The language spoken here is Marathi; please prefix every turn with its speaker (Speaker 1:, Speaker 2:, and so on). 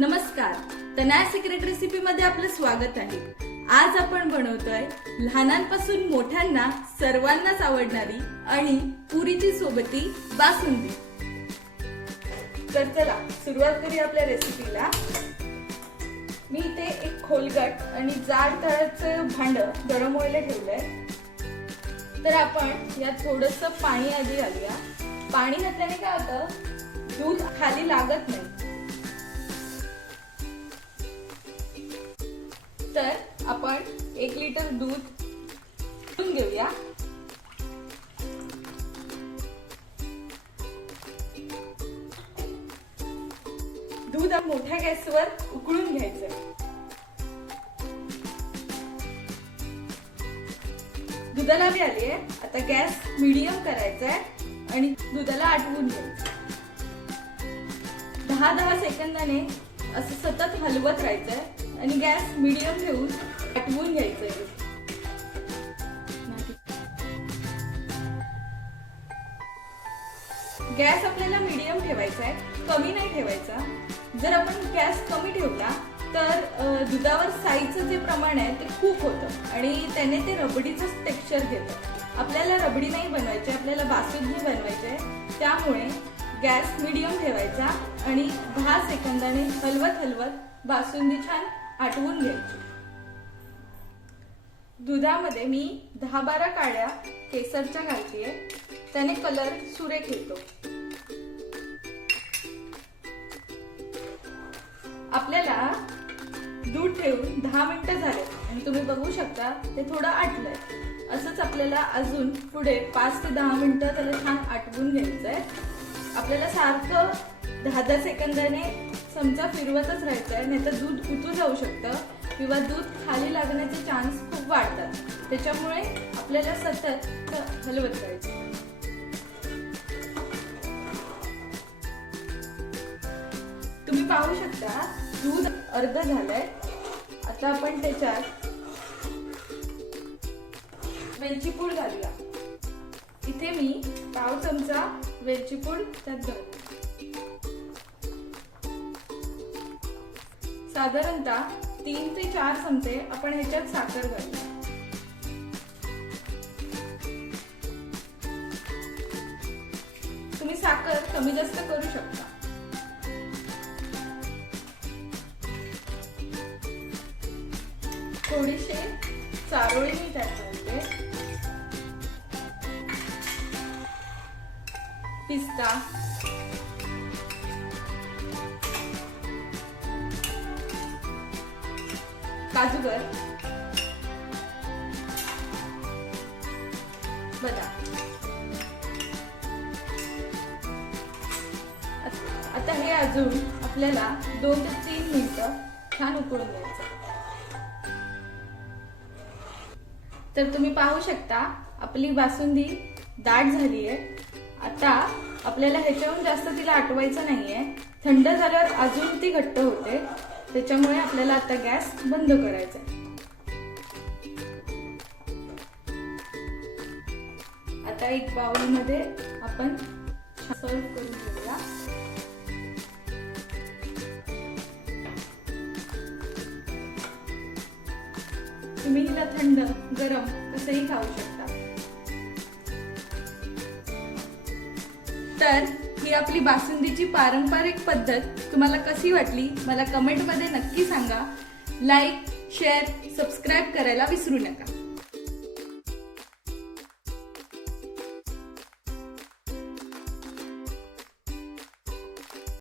Speaker 1: नमस्कार. तनाय सिक्रेट रेसिपी मध्ये आपलं स्वागत आहे. आज आपण बनवतोय लहानांपासून मोठ्यांना सर्वांनाच आवडणारी आणि पुरीची सोबती बासुंदी. तर चला सुरुवात करूया आपल्या रेसिपीला मी इथे एक खोलगट आणि जाड तळाचं भांड गरम व्हायला ठेवलंय. तर आपण यात थोडस पाणी आधी घालूया. पाणी घातल्याने काय होतं? दूध खाली लागत नाही. तर आपण एक लिटर दूध घेऊया. दूध मोठ्या गॅसवर उकळून घ्यायचं. दुधाला बी आली आहे. आता गॅस मिडियम करायचा आहे आणि दुधाला आटवून घ्यायचं. दहा दहा सेकंदाने असं सतत हलवत राहायचंय. आणि गॅस मिडियम ठेवून आटवून घ्यायचं गॅस आपल्याला मिडियम ठेवायचा आहे कमी नाही ठेवायचा. जर आपण गॅस कमी ठेवला तर दुधावर साईचं जे प्रमाण आहे ते खूप होतं. आणि त्याने ते रबडीचं टेक्स्चर घेतं. आपल्याला रबडी नाही बनवायची आपल्याला बासुंदी बनवायची आहे त्यामुळे गॅस मिडियम ठेवायचा आणि दहा सेकंदाने हलवत हलवत बासुंदी छान आटवून घ्यायची. दुधामध्ये मी दहा बारा काळ्या केसरच्या घालतीये. त्याने कलर सुरेख येतो. आपल्याला दूध ठेवून दहा मिनिटं झाले आणि तुम्ही बघू शकता ते थोडं आटलंय. असंच आपल्याला अजून पुढे पाच ते दहा मिनिटं त्याला छान आटवून घ्यायचंय. आपल्याला सारखं दहा दहा सेकंदाने चमचा फिरवतच राहायचंय नाहीतर दूध उतू जाऊ शकतं किंवा दूध खाली लागण्याचे चान्स खूप वाढतात. त्याच्यामुळे आपल्याला सतत हलवत राहायचं. तुम्ही पाहू शकता दूध अर्ध झालंय. आता आपण त्याच्यात वेलची पूड घालूया. इथे मी पाव चमचा वेलची पूड त्यात घालतो. साधारणतः तीन ते चार चमचे आपण ह्याच्यात साखर घालूया तुम्ही साखर कमी जास्त करू शकता. थोडीशी चारोळी मी त्यात घालते. पिस्ता. काजूगर बदाम आता हे अजून आपल्याला दोन ते तीन मिनिटं छान उकळून द्यायचं तर तुम्ही पाहू शकता आपली बासुंदी दाट झाली आहे. आता आपल्याला ह्याच्याहून जास्त तिला आटवायचं नाहीये. थंड झाल्यावर अजून ती घट्ट होते. त्याच्यामुळे आपल्याला आता गॅस बंद करायचा आहे. आता एक बाउलमध्ये आपण सर्व करून घेऊया तुम्ही हिला थंड गरम कसंही खाऊ शकता तर ही आपली बासुंदीची पारंपरिक पद्धत तुम्हाला कशी वाटली मला कमेंटमध्ये नक्की सांगा. लाईक शेअर सबस्क्राईब करायला विसरू नका.